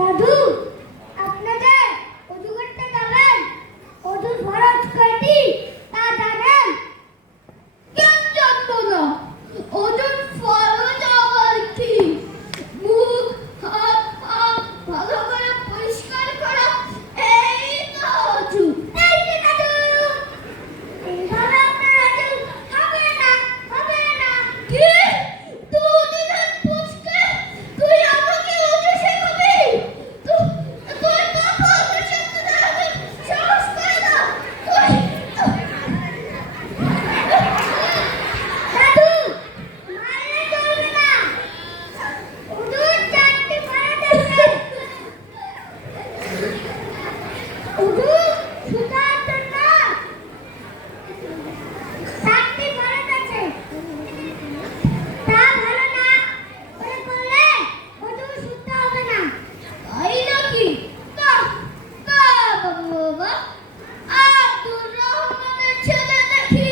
দাদু, আপনাদের অজু করতে যাবেন, অজুর ফরজ কয়টি তা জানেন? কেন জানবো না? অজুর ফরজ আবার কি? মুখ হাত পা ভালো করে পরিষ্কার করা, এই তো অজু। এই যে দাদু, এইভাবে আপনার অজু হবে না, হবে না। কি? দুদিনের পুচকে তুই আমাকে অজু শেখাবি? তুই বাবা আমার সামনে দাঁড়াবি? সাহস করে না তুই? দাদু, মারলে চলবে না। অজুর 4টি ফরজ আছে। অজু সুতার জন্য 4টি ফরজ আছে। তা ভালো না করে করলে অজু শুদ্ধ হবে না। তাই নাকি? তা তা বাবা, আব্দুর রহমানের ছেলে দেখি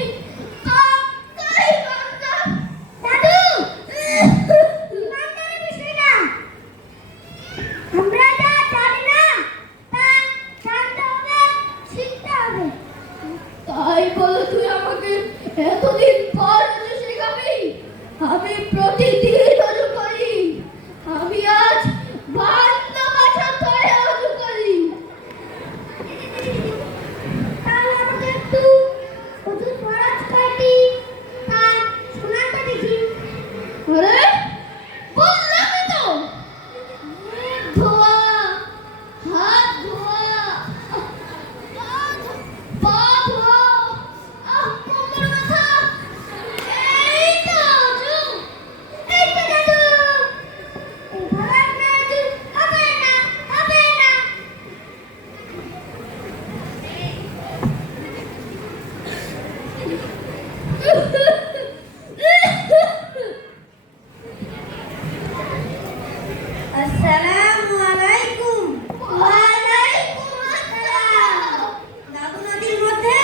কাকাই বান্দা। দাদু, ইমানদারের বিষয় না। আমরা যা জানি না তা জানতে হবে, শিখতে হবে। তাই বলে তুই আমাকে এতদিন পর অজু শেখাবি? আমি প্রতিদিন অজু করি। আমি আজ 52 বছর ধরে অজু করি। তাহলে আমাকে একটু অজুর ফরজ কয়টি তা শোনান তো দেখি। আরে বললামই তো, মুখ ধোয়া, হাত ধোয়া, পা ধোয়া, কোমর ব্যথা, এই তো অজু। এই তো দাদু, এইভাবে আপনার অজু হবে না, হবে না। আসসালামু আলাইকুম। ওয়ালাইকুম আসসালাম। দাদু নদীর মধ্যে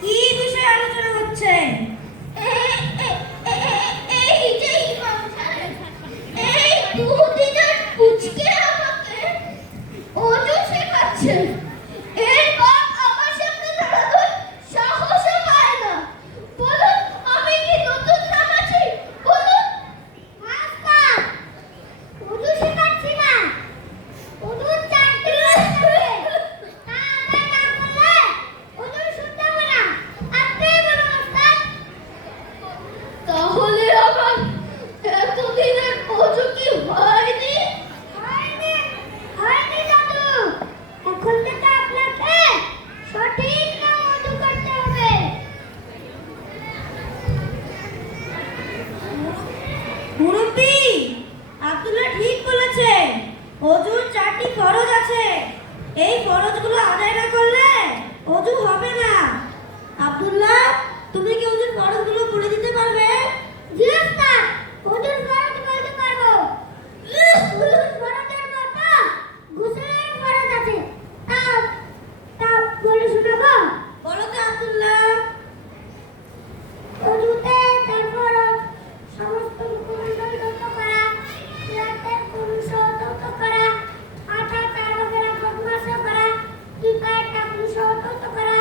কি বিষয়ে আলোচনা হচ্ছে? এই যে ইমাম সাহেব, এই দুদিনের পুচকে আমাকে অজু শেখাচ্ছেন। এর বাপ আমার সামনে দাঁড়াতে সাহসও পায় না। বলুন, আমি কি নতুন নামাজি? বলুন। মাস্টার, অজু শেখাচ্ছি না। অজুর 4টি ফরজ আছে। তা আদায় না করলে অজু শুদ্ধ হবে না। আপনিই বলুন ওস্তাদ। তাহলে আমার এতদিনের অজু কি হয়নি? হয়নি, হয়নি দাদু। এখন থেকে আপনাকে সঠিক নিয়মে অজু করতে হবে। মুরব্বি, আব্দুল্লাহ ঠিক বলেছে। অজুর 4টি ফরজ আছে। এই ফরজগুলো আদায় না করলে অজু হবে না। আব্দুল্লাহ, তুমি কি অজুর ফরজগুলো বলে দিতে পারবে? জি ওস্তাদ, অজুর ফরজ বলতে পারবো। অজুর ফরজের মতো গোসলের ফরজ আছে। তা তা বলে শোনাবো? বলো তো আব্দুল্লাহ। অজুতে তার ফরজ সমস্ত মুখমণ্ডল ধৌত করা, রাতের পুরুষ ধৌত করা, মাথা 4 ভাগের 1 ভাগ মাসা করা, 2 পায়ের টাকুন সহ ধৌত করা,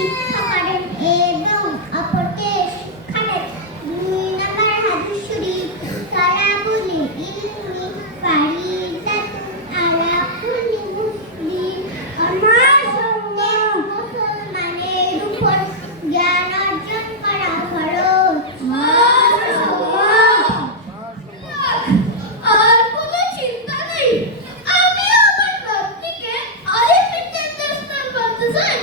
শিক্ষা করেন এবং অপরকে শিক্ষা দেন। 2 নম্বর হাদিস শরীফ, তালাবুল ইলমি ফারিদাতুন আলা কুল্লি মুসলিম। প্রত্যেক মুসলমানের উপর জ্ঞান অর্জন করা ফরজ। আর কোনো চিন্তা নেই, আমি আমার নাতনিকে আলিফ ইন্টারন্যাশনাল মাদ্রাসায়